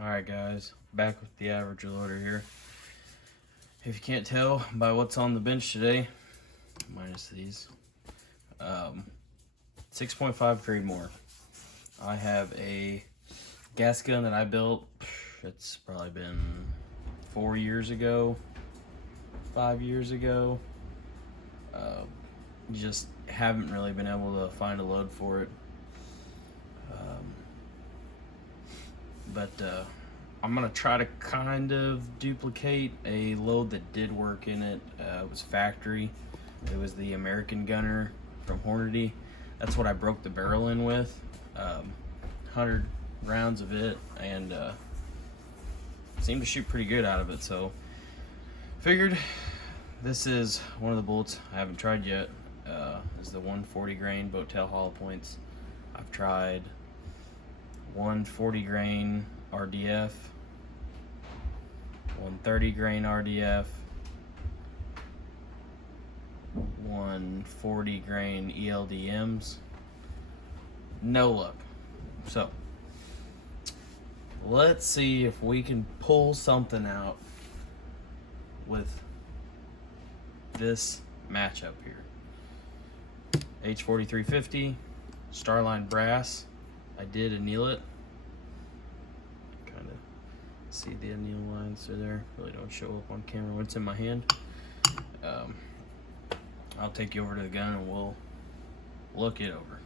Alright guys, back with the average loader here. If you can't tell by what's on the bench today, minus these, 6.5 Creedmoor. I have a gas gun that I built, it's probably been 4 years ago, 5 years ago. Just haven't really been able to find a load for it. But I'm gonna try to kind of duplicate a load that did work in it. It was factory. It was the American Gunner from Hornady. That's what I broke the barrel in with. 100 rounds of it, and seemed to shoot pretty good out of it. So figured this is one of the bullets I haven't tried yet. Is the 140 grain boat tail hollow points. I've tried 140 grain RDF, 130 grain RDF, 140 grain ELDMs. No luck. So let's see if we can pull something out with this matchup here. H4350 Starline brass. I did anneal it. Kind of see the anneal lines through there. Really don't show up on camera when it's in my hand. I'll take you over to the gun and we'll look it over.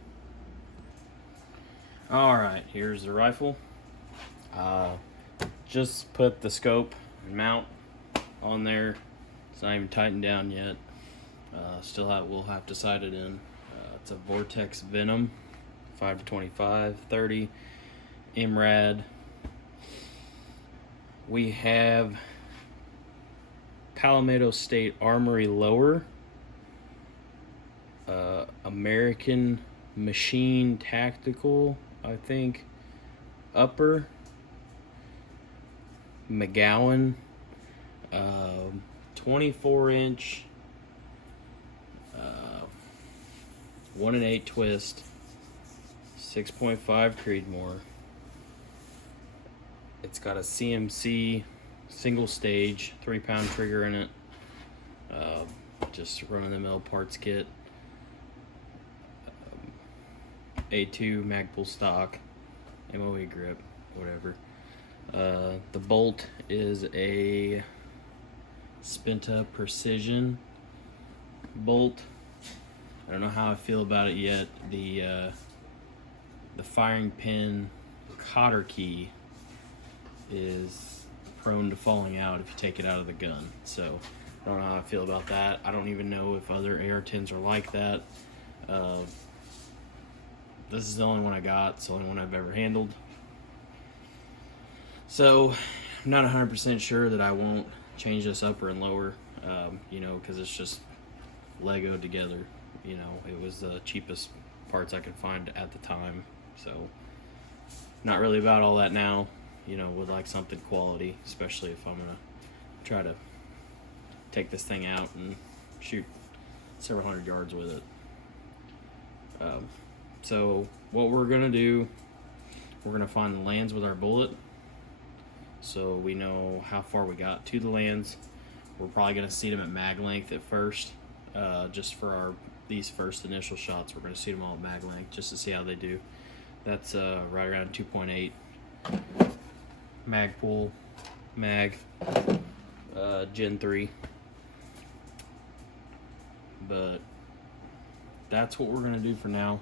Alright, here's the rifle. Just put the scope and mount on there. It's not even tightened down yet. We'll have to sight it in. It's a Vortex Venom 5-25, 30 MRAD. We have Palmetto State Armory lower, American Machine Tactical, I think, upper, McGowen, 24-inch 1-8 twist, 6.5 Creedmoor. It's got a CMC single stage 3-pound trigger in it. Just run-of-the-mill parts kit. A2 Magpul stock, MOE grip, whatever. The bolt is a Spinta Precision bolt. I don't know how I feel about it yet. The firing pin cotter key is prone to falling out if you take it out of the gun. So I don't know how I feel about that. I don't even know if other AR-10s are like that. This is the only one I got. It's the only one I've ever handled. So I'm not 100% sure that I won't change this upper and lower, because it's just Legoed together. It was the cheapest parts I could find at the time. So not really about all that now. Would like something quality, especially if I'm gonna try to take this thing out and shoot several hundred yards with it. So what we're gonna do, we're gonna find the lands with our bullet, so we know how far we got to the lands. We're probably gonna seat them at mag length at first, just for these first initial shots. We're gonna seat them all at mag length just to see how they do. That's right around 2.8 Magpul mag, Gen 3. But that's what we're gonna do for now.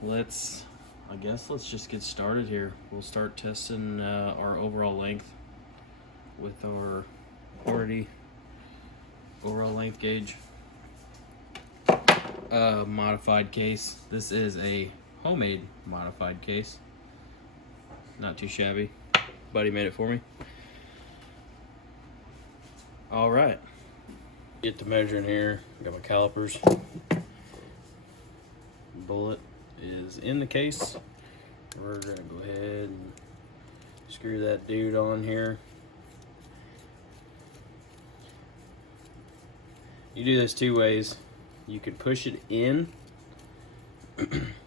Let's just get started here. We'll start testing our overall length with our Hornady overall length gauge. Modified case. This is a homemade modified case. Not too shabby. Buddy made it for me. All right. Get the measuring here. Got my calipers. Bullet is in the case. We're gonna go ahead and screw that dude on here. You do this two ways. You could push it in,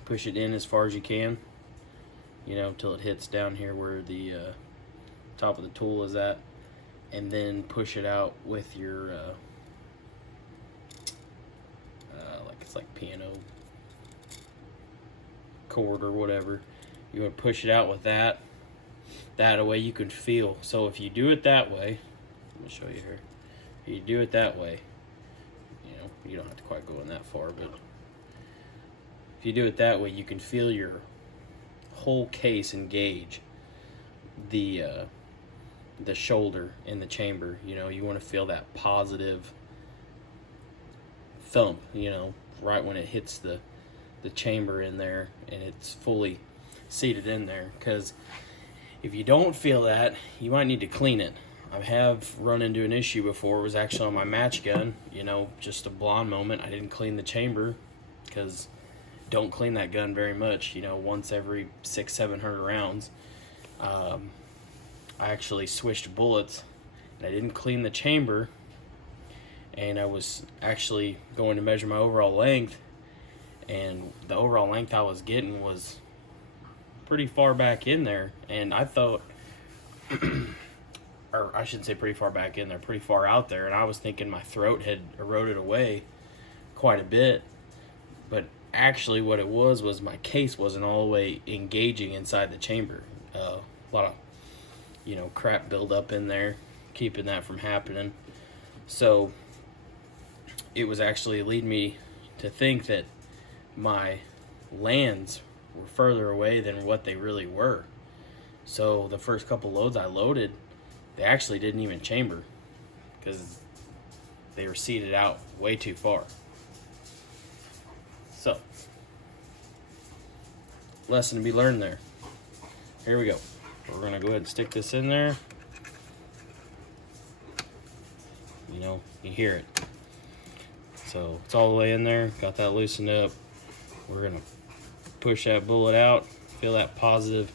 push it in as far as you can, you know, till it hits down here where the top of the tool is at, and then push it out with your like it's like piano cord or whatever. You want to push it out with that. That way you can feel. So if you do it that way, let me show you here. If you do it that way, you know, you don't have to quite go in that far, but if you do it that way, you can feel your whole case engage the shoulder in the chamber. You know, you want to feel that positive thump, you know, right when it hits the chamber in there and it's fully seated in there. Because if you don't feel that, you might need to clean it. I have run into an issue before. It was actually on my match gun, you know, just a blonde moment. I didn't clean the chamber because don't clean that gun very much, you know, once every 600-700 rounds. I actually switched bullets and I didn't clean the chamber, and I was actually going to measure my overall length, and the overall length I was getting was pretty far back in there, and I thought or I shouldn't say pretty far back in there, pretty far out there, and I was thinking my throat had eroded away quite a bit. But actually what it was my case wasn't all the way engaging inside the chamber. A lot of, you know, crap build up in there, keeping that from happening. So it was actually leading me to think that my lands were further away than what they really were. So the first couple loads I loaded, they actually didn't even chamber because they were seated out way too far. So, lesson to be learned there. Here we go. We're gonna go ahead and stick this in there. You know, you hear it. So it's all the way in there. Got that loosened up. We're gonna push that bullet out. Feel that positive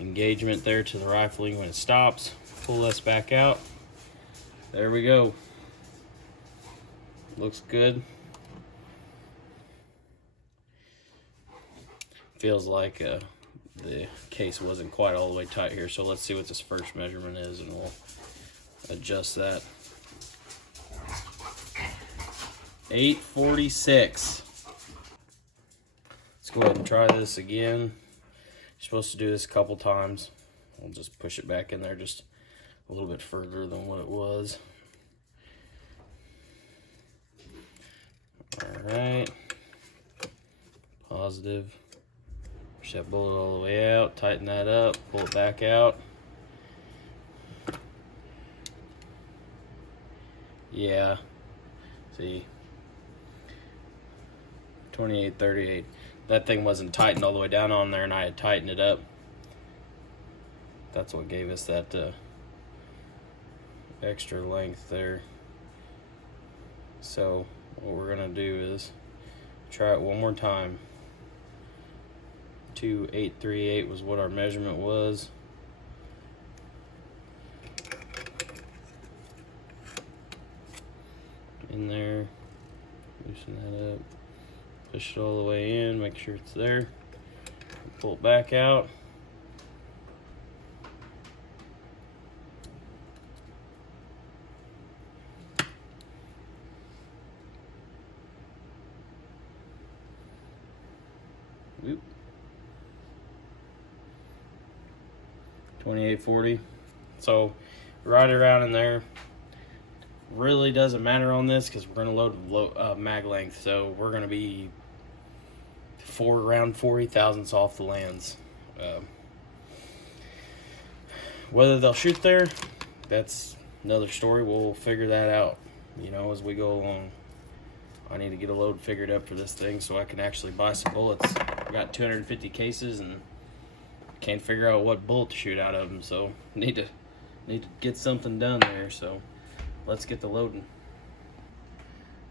engagement there to the rifling when it stops. Pull this back out. There we go. Looks good. Feels like the case wasn't quite all the way tight here, so let's see what this first measurement is and we'll adjust that. 846. Let's go ahead and try this again. You're supposed to do this a couple times. I'll just push it back in there just a little bit further than what it was. Alright. Positive. Push that bullet all the way out, tighten that up, pull it back out. Yeah. See. 2838. That thing wasn't tightened all the way down on there, and I had tightened it up. That's what gave us that extra length there. So what we're gonna do is try it one more time. 2838 was what our measurement was. In there, loosen that up, push it all the way in, make sure it's there, pull it back out. Oop. 2840. So right around in there. Really doesn't matter on this because we're going to load mag length, so we're going to be around 40 thousandths off the lands. Whether they'll shoot there, that's another story. We'll figure that out, you know, as we go along. I need to get a load figured up for this thing so I can actually buy some bullets. I got 250 cases and can't figure out what bullet to shoot out of them, so need to get something done there. So let's get the loading.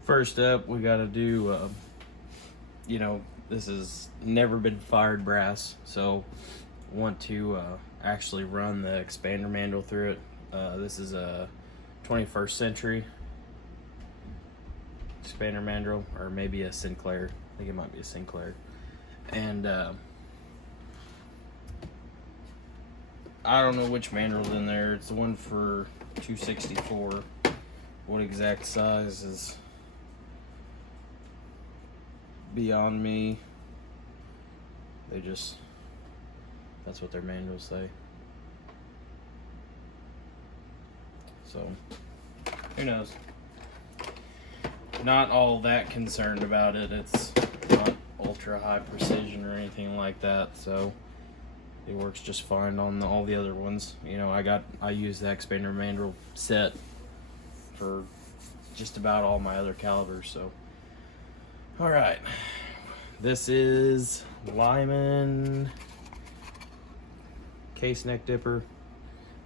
First up, we got to do, you know, this has never been fired brass, so want to actually run the expander mandrel through it. This is a 21st century expander mandrel, or maybe a Sinclair. I think it might be a Sinclair. And I don't know which manual's in there. It's the one for 264. What exact size is beyond me. That's what their manuals say. So, who knows? Not all that concerned about it. It's not ultra high precision or anything like that, so it works just fine on all the other ones. You know, I use the expander manual set for just about all my other calibers. So, all right, this is Lyman case neck dipper.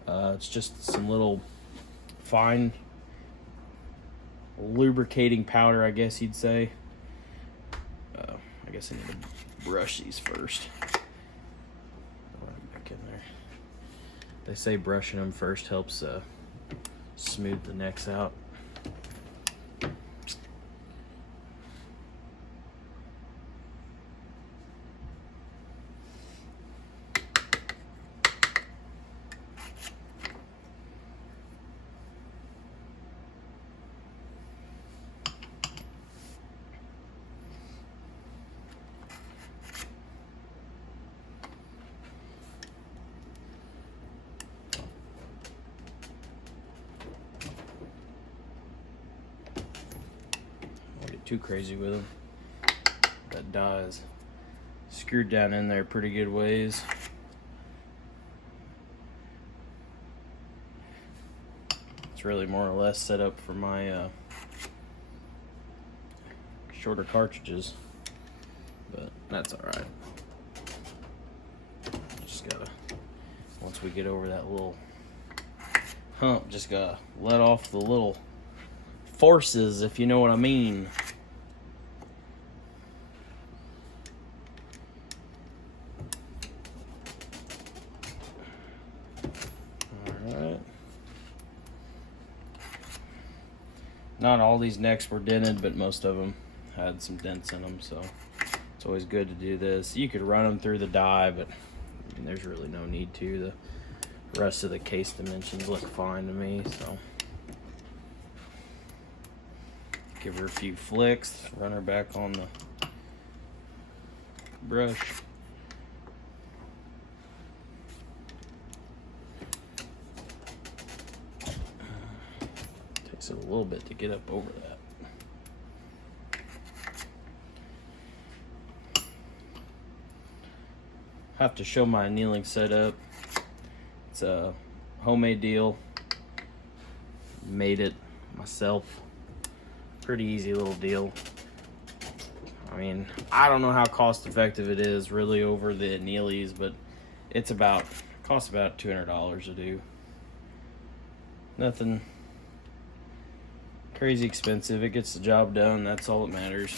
It's just some little fine lubricating powder, I guess you'd say. I guess I need to brush these first. Back in there. They say brushing them first helps smooth the necks out. Too crazy with them. That die is screwed down in there pretty good ways. It's really more or less set up for my shorter cartridges, but that's all right. Just gotta, once we get over that little hump, just gotta let off the little forces, if you know what I mean. Not all these necks were dented, but most of them had some dents in them, so it's always good to do this. You could run them through the die, but I mean, there's really no need to. The rest of the case dimensions look fine to me, so give her a few flicks, run her back on the brush. Takes it a little bit to get up over that. Have to show my annealing setup. It's a homemade deal. Made it myself. Pretty easy little deal. I mean, I don't know how cost effective it is really over the annealies, but it's costs about $200 to do. Nothing crazy expensive. It gets the job done. That's all that matters.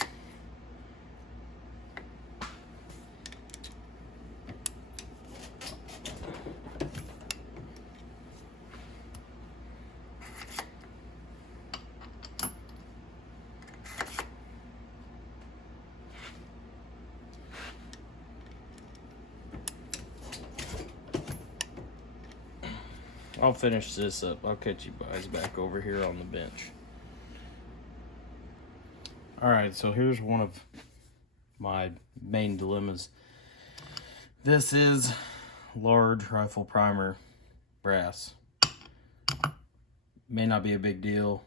I'll finish this up. I'll catch you guys back over here on the bench. Alright, so here's one of my main dilemmas. This is large rifle primer brass. May not be a big deal.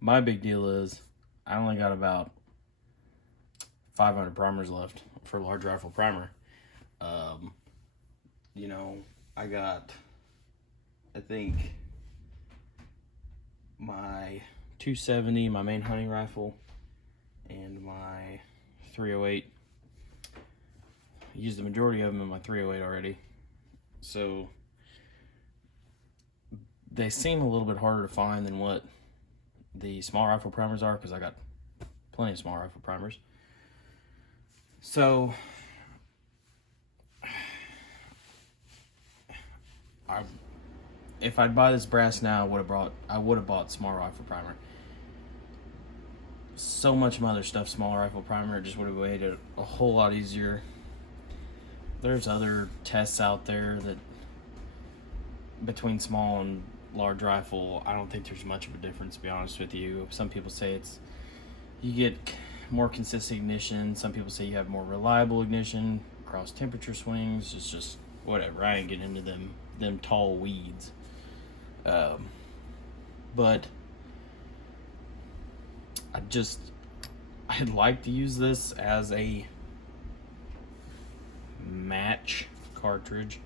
My big deal is I only got about 500 primers left for large rifle primer. You know, I got, I think, my 270, my main hunting rifle, and my 308. I used the majority of them in my 308 already. So they seem a little bit harder to find than what the small rifle primers are, because I got plenty of small rifle primers. So if I'd buy this brass now, I would have bought small rifle primer. So much of my other stuff, small rifle primer, it just would have made it a whole lot easier. There's other tests out there that between small and large rifle, I don't think there's much of a difference, to be honest with you. Some people say you get more consistent ignition. Some people say you have more reliable ignition across temperature swings. It's just whatever. I ain't getting into them tall weeds. But I'd like to use this as a match cartridge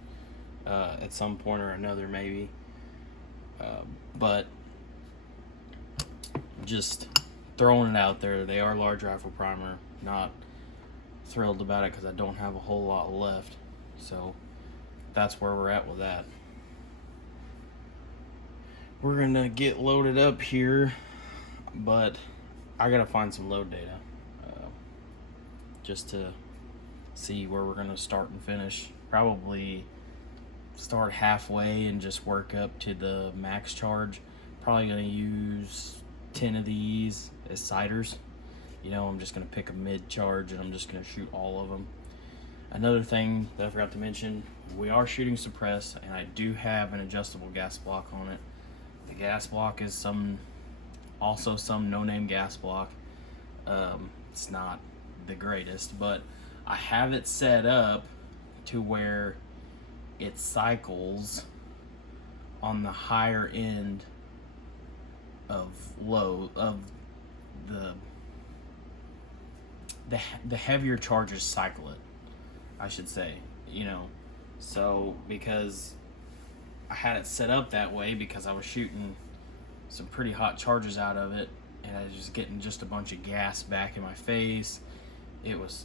at some point or another, maybe. But just throwing it out there. They are large rifle primer. Not thrilled about it because I don't have a whole lot left. So that's where we're at with that. We're gonna get loaded up here, but I gotta find some load data just to see where we're gonna start and finish. Probably start halfway and just work up to the max charge. Probably gonna use 10 of these as ciders. You know, I'm just gonna pick a mid charge and I'm just gonna shoot all of them. Another thing that I forgot to mention, we are shooting suppress, and I do have an adjustable gas block on it. The gas block is also some no-name gas block. It's not the greatest, but I have it set up to where it cycles on the higher end of the heavier charges cycle it, I should say, you know. So because I had it set up that way because I was shooting some pretty hot charges out of it, and I was just getting just a bunch of gas back in my face. It was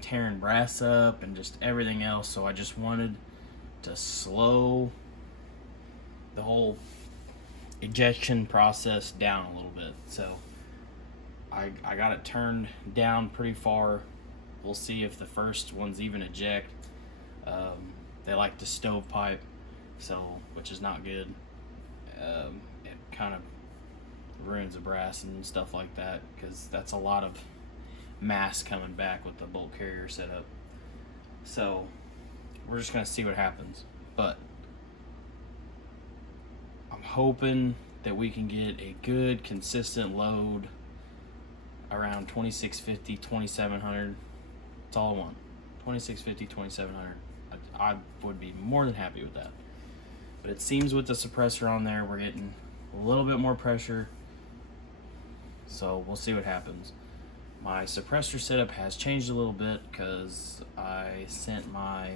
tearing brass up and just everything else, so I just wanted to slow the whole ejection process down a little bit. So I got it turned down pretty far. We'll see if the first ones even eject. They like to stovepipe, so which is not good. It kind of ruins the brass and stuff like that, because that's a lot of mass coming back with the bolt carrier setup. So we're just gonna see what happens, but I'm hoping that we can get a good consistent load around 2650, 2700. That's all I want. 2650, 2700. I would be more than happy with that. But it seems with the suppressor on there, we're getting a little bit more pressure. So we'll see what happens. My suppressor setup has changed a little bit because I sent my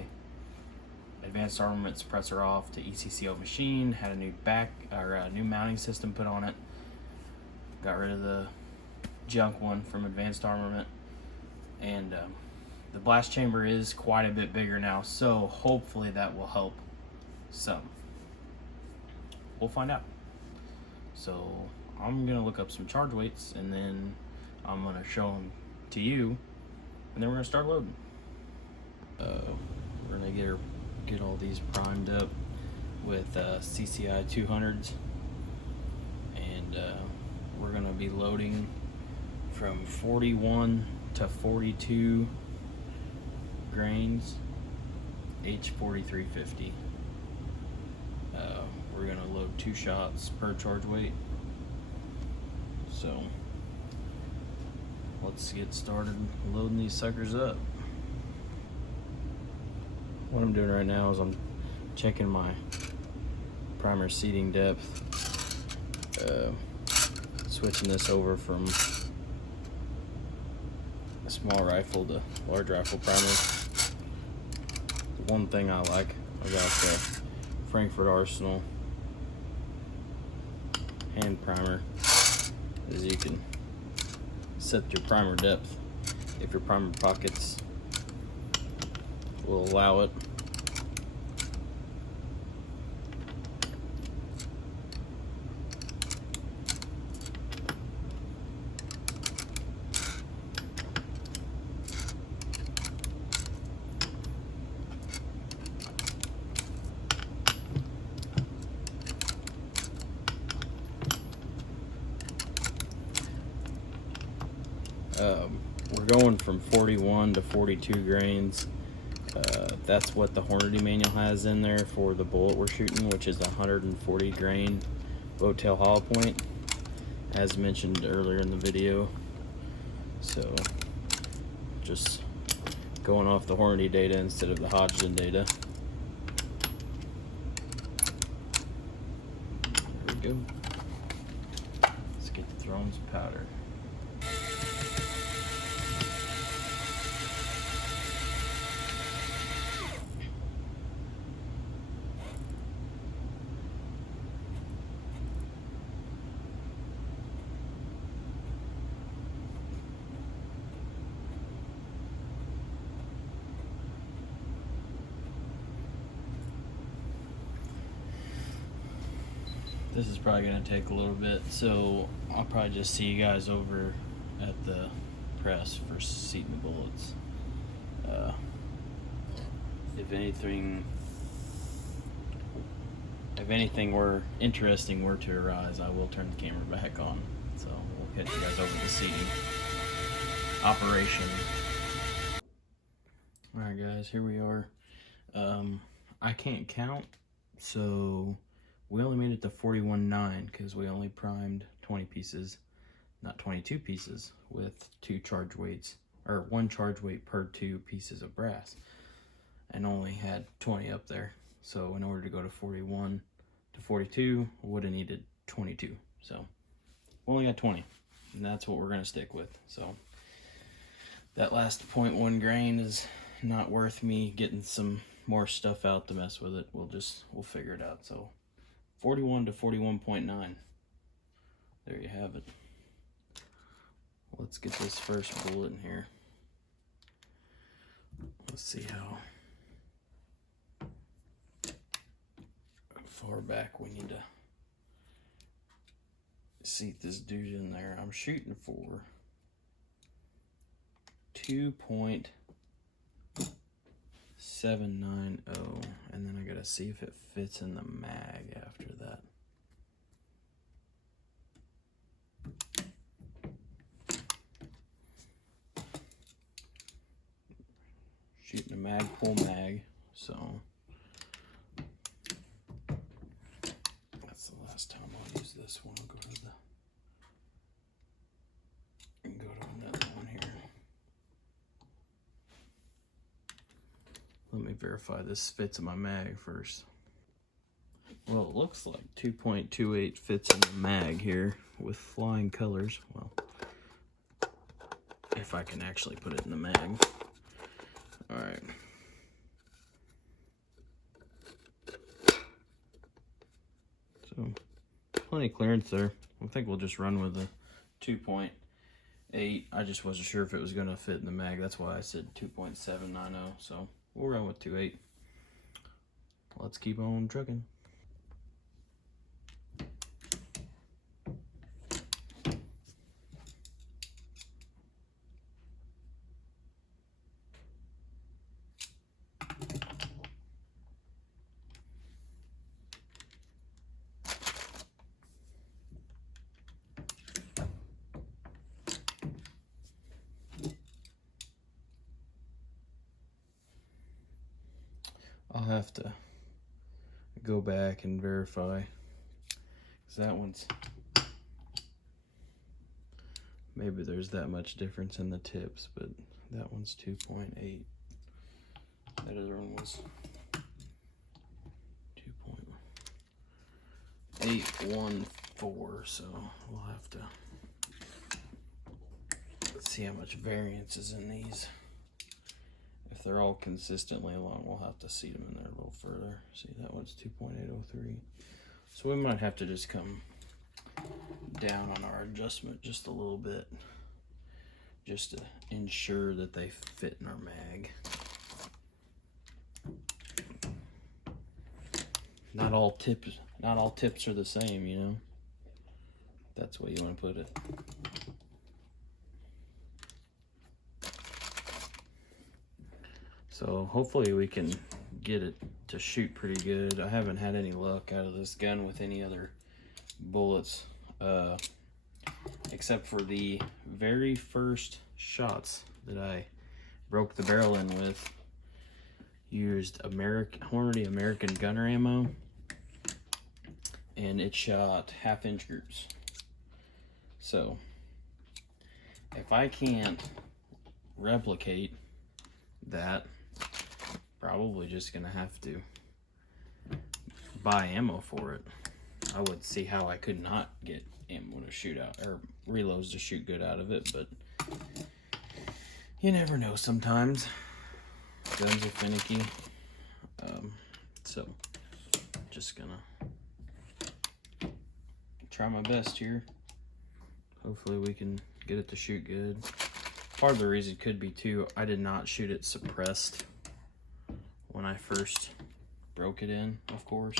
advanced armament suppressor off to ECCO machine, had a new mounting system put on it, got rid of the junk one from advanced armament, and the blast chamber is quite a bit bigger now, so hopefully that will help some. We'll find out. So I'm gonna look up some charge weights, and then I'm gonna show them to you, and then we're gonna start loading. We're gonna get all these primed up with CCI 200s, and we're gonna be loading from 41 to 42 grains, H4350. We're gonna load 2 shots per charge weight. So let's get started loading these suckers up. What I'm doing right now is I'm checking my primer seating depth, switching this over from a small rifle to large rifle primer. The one thing I like about the Frankfurt Arsenal hand primer is you can set your primer depth if your primer pockets will allow it. We're going from 41 to 42 grains That's what the Hornady manual has in there for the bullet we're shooting, which is 140 grain boat tail hollow point, as mentioned earlier in the video. So just going off the Hornady data instead of the Hodgdon data. There we go. Let's get to throwing some powder. This is probably going to take a little bit, so I'll probably just see you guys over at the press for seating the bullets. If anything were interesting were to arise, I will turn the camera back on. So we'll catch you guys over the seating operation. Alright guys, here we are. I can't count, so we only made it to 41.9 because we only primed 20 pieces, not 22 pieces, with 2 charge weights, or 1 charge weight per 2 pieces of brass, and only had 20 up there. So in order to go to 41 to 42, we would have needed 22. So we only got 20, and that's what we're gonna stick with. So that last 0.1 grain is not worth me getting some more stuff out to mess with it. We'll figure it out. So 41 to 41.9. There you have it. Let's get this first bullet in here. Let's see how far back we need to seat this dude in there. I'm shooting for 2.790, and then I gotta see if it fits in the mag after that. Shooting a mag pull mag, so that's the last time I'll use this one. I'll go to another one here. Let me verify this fits in my mag first. Well, it looks like 2.28 fits in the mag here with flying colors. Well, if I can actually put it in the mag. All right. So plenty of clearance there. I think we'll just run with the 2.8. I just wasn't sure if it was gonna fit in the mag. That's why I said 2.790. So we'll run with 2.8. Let's keep on trucking. I'll have to go back and verify, because that one's, maybe there's that much difference in the tips, but that one's 2.8. That other one was 2.814, so we'll have to see how much variance is in these. If they're all consistently long, we'll have to seat them in there a little further. See, that one's 2.803. So we might have to just come down on our adjustment just a little bit, just to ensure that they fit in our mag. Not all tips are the same, you know. That's the way you want to put it. So hopefully we can get it to shoot pretty good. I haven't had any luck out of this gun with any other bullets, except for the very first shots that I broke the barrel in with. Used Hornady American gunner ammo, and it shot 1/2-inch groups. So if I can't replicate that, probably just gonna have to buy ammo for it. I would see how I could not get ammo to shoot out, or reloads to shoot good out of it, but you never know sometimes. Guns are finicky. So just gonna try my best here. Hopefully we can get it to shoot good. Part of the reason could be too, I did not shoot it suppressed when I first broke it in, of course.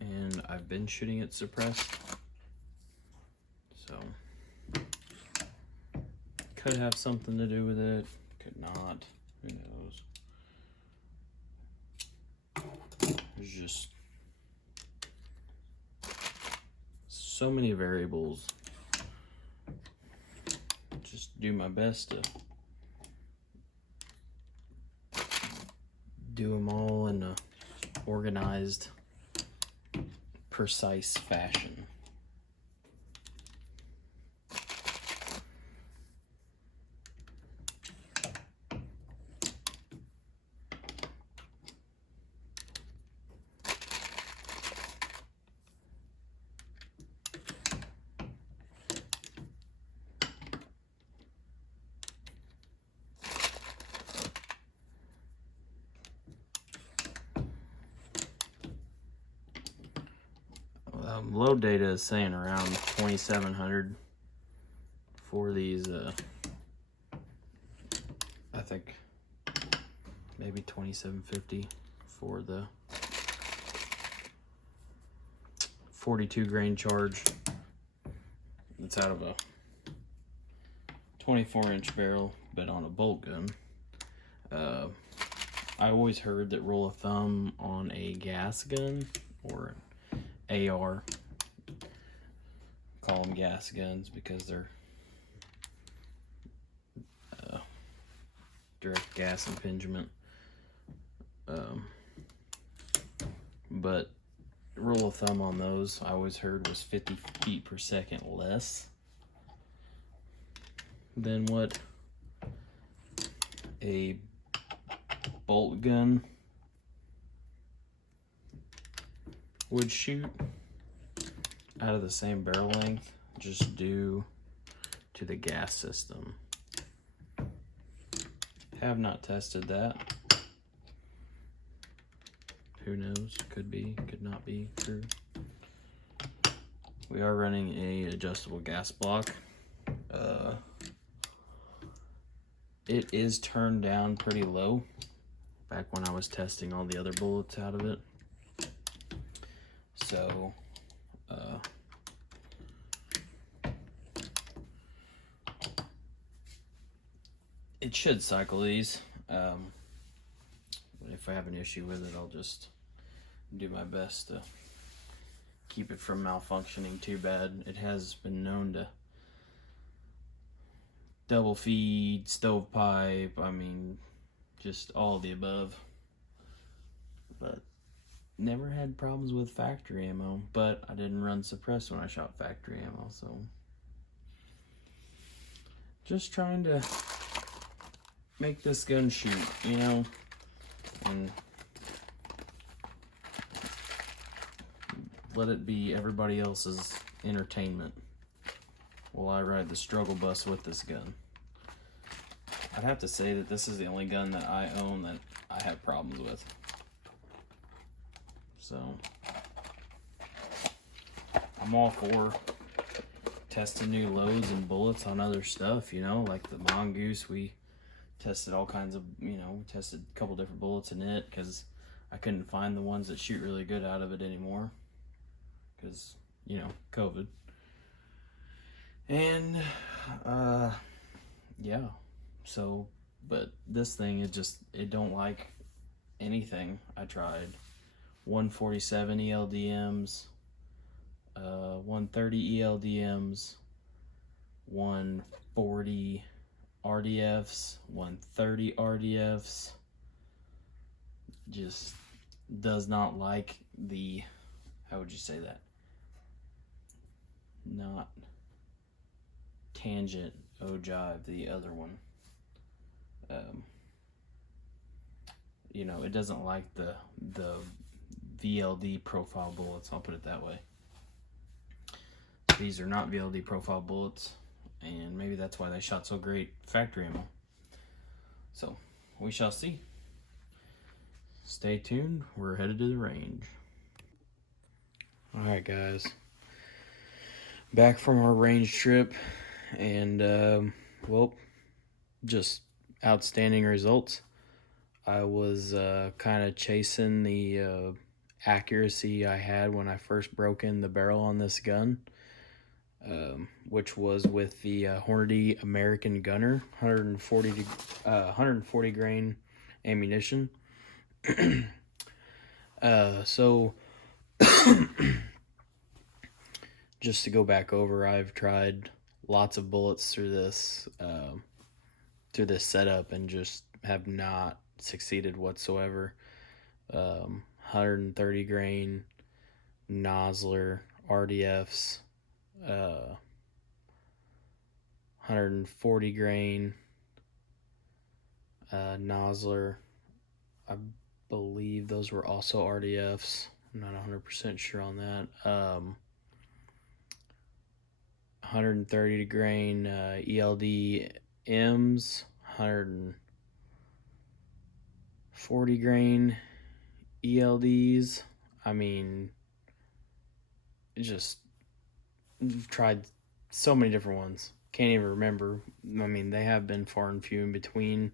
And I've been shooting it suppressed. So could have something to do with it, could not, who knows. There's just so many variables. Just do my best to do them all in a organized, precise fashion. Load data is saying around 2,700 for these. I think maybe 2,750 for the 42 grain charge. It's out of a 24-inch barrel, but on a bolt gun. I always heard that rule of thumb on a gas gun or an AR, call them gas guns because they're direct gas impingement. But rule of thumb on those, I always heard, was 50 feet per second less than what a bolt gun would shoot out of the same barrel length, just due to the gas system. Have not tested that. Who knows? Could be, could not be true. We are running a adjustable gas block. It is turned down pretty low back when I was testing all the other bullets out of it. So it should cycle these. But if I have an issue with it, I'll just do my best to keep it from malfunctioning too bad. It has been known to double feed, stovepipe, I mean, just all of the above. But never had problems with factory ammo, but I didn't run suppressed when I shot factory ammo, so just trying to make this gun shoot, you know, and let it be everybody else's entertainment while I ride the struggle bus with this gun. I'd have to say that this is the only gun that I own that I have problems with. So I'm all for testing new loads and bullets on other stuff, you know, like the Mongoose. We tested all kinds of, you know, we tested a couple different bullets in it because I couldn't find the ones that shoot really good out of it anymore because, you know, COVID. And yeah, so, but this thing, it don't like anything I tried. 147 ELDMs, 130 ELDMs, 140 RDFs, 130 RDFs, just does not like the, how would you say that? Not tangent ogive, the other one. You know, it doesn't like the VLD profile bullets, I'll put it that way. These are not VLD profile bullets, and maybe that's why they shot so great factory ammo. So, we shall see. Stay tuned, we're headed to the range. Alright guys, back from our range trip, and well, just outstanding results. I was kind of chasing the accuracy I had when I first broke in the barrel on this gun, which was with the Hornady American Gunner, 140 grain ammunition. So just to go back over, I've tried lots of bullets through this setup and just have not succeeded whatsoever. 130 grain Nosler RDFs, 140 grain Nosler. I believe those were also RDFs. I'm not 100% sure on that. 130 grain ELD M's, 140 grain ELDs. I mean, just tried so many different ones. Can't even remember. I mean, they have been far and few in between.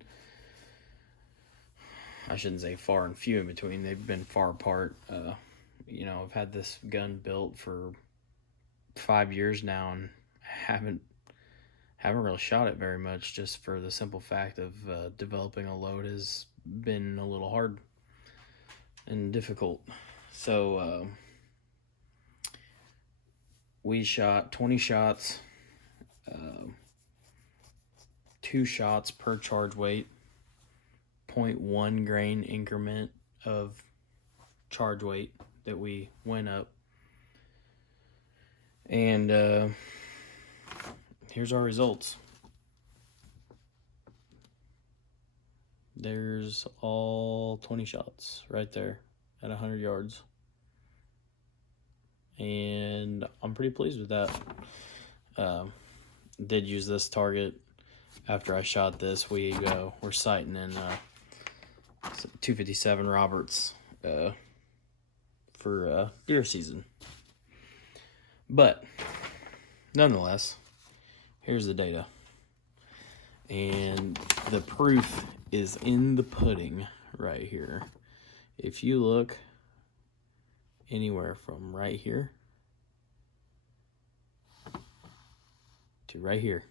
I shouldn't say far and few in between. They've been far apart. You know, I've had this gun built for 5 years now and haven't really shot it very much, just for the simple fact of developing a load has been a little hard and difficult. So we shot 20 shots, 2 shots per charge weight, 0.1 grain increment of charge weight that we went up. And here's our results. There's all 20 shots right there at 100 yards. And I'm pretty pleased with that. Did use this target after I shot this. We're sighting in 257 Roberts for deer season. But nonetheless, here's the data. And the proof is in the pudding right here. If you look anywhere from right here to right here,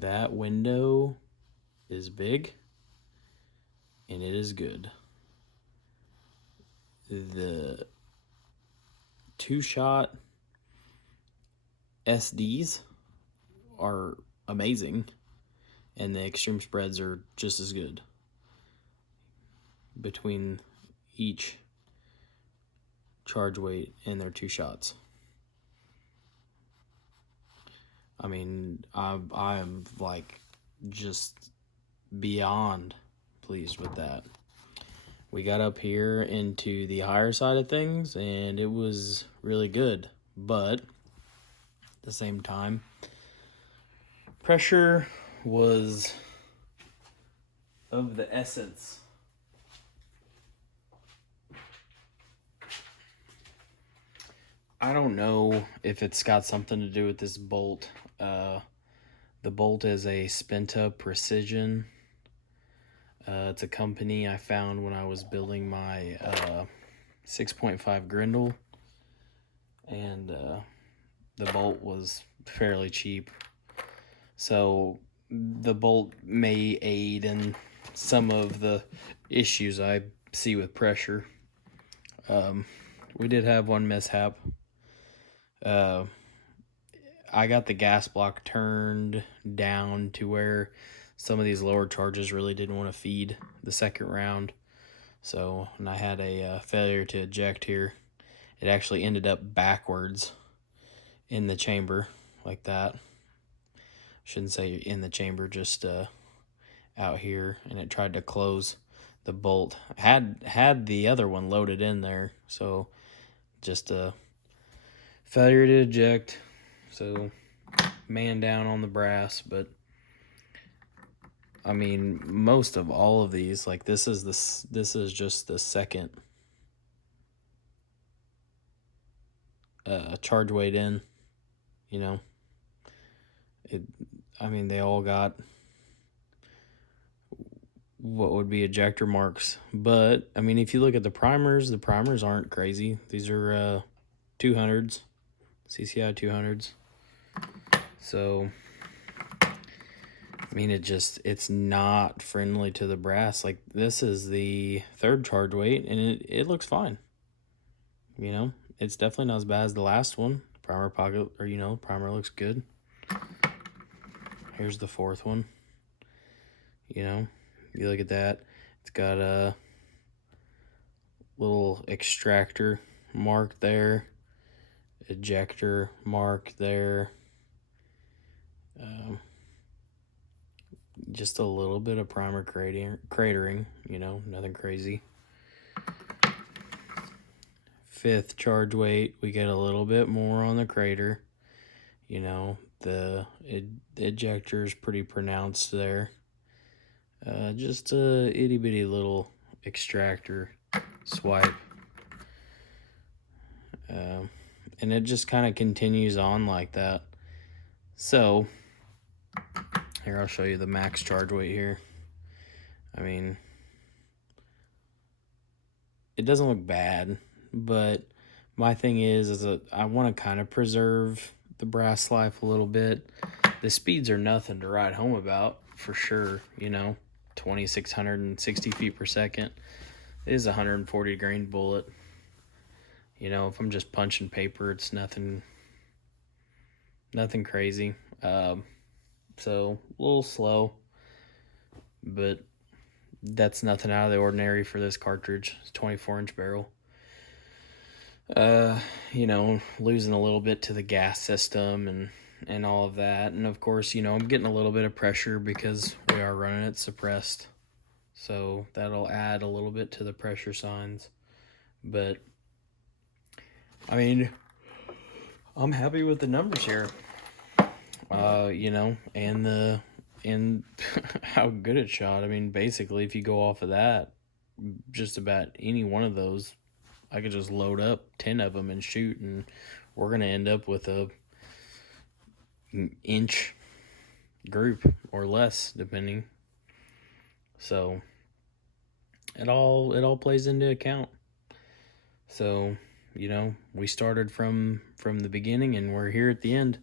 that window is big and it is good. The 2-shot SDs are amazing, and the extreme spreads are just as good between each charge weight and their 2 shots. I mean, I am like just beyond pleased with that. We got up here into the higher side of things and it was really good, but at the same time, pressure was of the essence. I don't know if it's got something to do with this bolt. The bolt is a Spenta Precision. It's a company I found when I was building my 6.5 Grindle, and the bolt was fairly cheap. So the bolt may aid in some of the issues I see with pressure. We did have one mishap. I got the gas block turned down to where some of these lower charges really didn't want to feed the second round. So when I had a failure to eject here, it actually ended up backwards in the chamber like that. Shouldn't say in the chamber, just out here, and it tried to close the bolt. Had the other one loaded in there, so just a failure to eject. So man down on the brass. But I mean, most of all of these, like this is just the second charge weight in, you know. I mean, they all got what would be ejector marks. But I mean, if you look at the primers aren't crazy. These are 200s, CCI 200s. So I mean, it's not friendly to the brass. Like, this is the third charge weight, and it looks fine. You know, it's definitely not as bad as the last one. Primer pocket, or primer looks good. Here's the fourth one. You look at that. It's got a little extractor mark there, ejector mark there. Just a little bit of primer cratering, nothing crazy. Fifth charge weight, we get a little bit more on the crater. The ejector is pretty pronounced there. Just a itty bitty little extractor swipe. And it just kind of continues on like that. So here, I'll show you the max charge weight here. I mean, it doesn't look bad, but my thing is that I want to kind of preserve the brass life a little bit. The speeds are nothing to write home about, for sure. 2,660 feet per second. It is a 140 grain bullet. If I'm just punching paper, it's nothing crazy. So a little slow, but that's nothing out of the ordinary for this cartridge. It's 24-inch barrel. Losing a little bit to the gas system and all of that. And of course, I'm getting a little bit of pressure because we are running it suppressed. So that'll add a little bit to the pressure signs. But I mean, I'm happy with the numbers here. And how good it shot. I mean, basically, if you go off of that, just about any one of those, I could just load up 10 of them and shoot, and we're going to end up with a inch group or less, depending. So it all plays into account. So, we started from the beginning, and we're here at the end.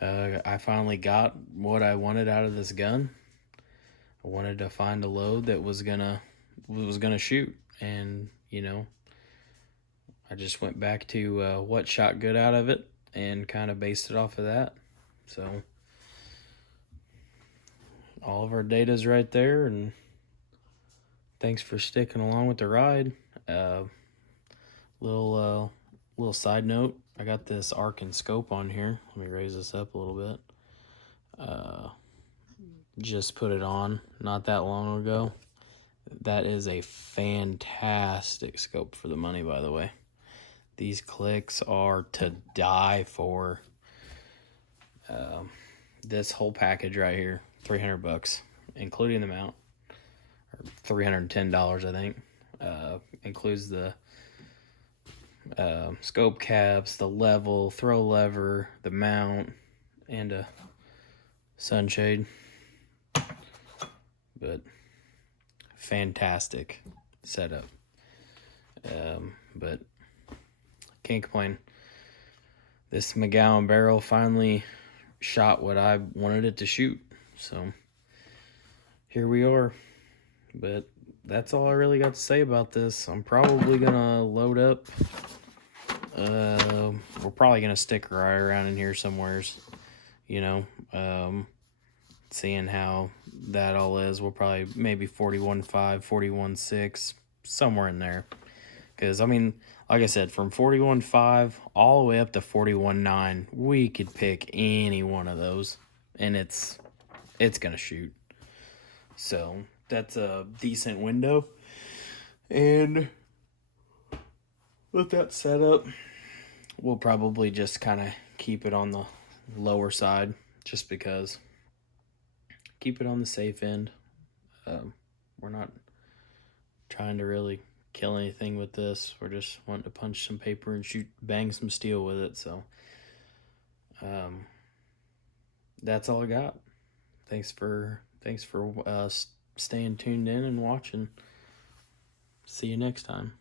I finally got what I wanted out of this gun. I wanted to find a load that was gonna shoot, and I just went back to what shot good out of it and kind of based it off of that. So all of our data's right there, and thanks for sticking along with the ride. Little side note, I got this Arkin scope on here. Let me raise this up a little bit. Just put it on not that long ago. That is a fantastic scope for the money, by the way. These clicks are to die for. This whole package right here, $300, including the mount, or $310, I think. Includes the scope caps, the level, throw lever, the mount, and a sunshade. But fantastic setup. But can't complain. This mcgowen barrel finally shot what I wanted it to shoot. So here we are. But that's all I really got to say about this. I'm probably gonna load up. We're probably gonna stick right around in here somewheres. Seeing how that all is, we'll probably maybe 41.5, 41.6, somewhere in there. Because, I mean, like I said, from 41.5 all the way up to 41.9, we could pick any one of those, and it's going to shoot. So that's a decent window. And with that setup, we'll probably just kind of keep it on the lower side, just because. Keep it on the safe end. We're not trying to really kill anything with this. We're just wanting to punch some paper and bang some steel with it. So that's all I got. Thanks for staying tuned in and watching. See you next time.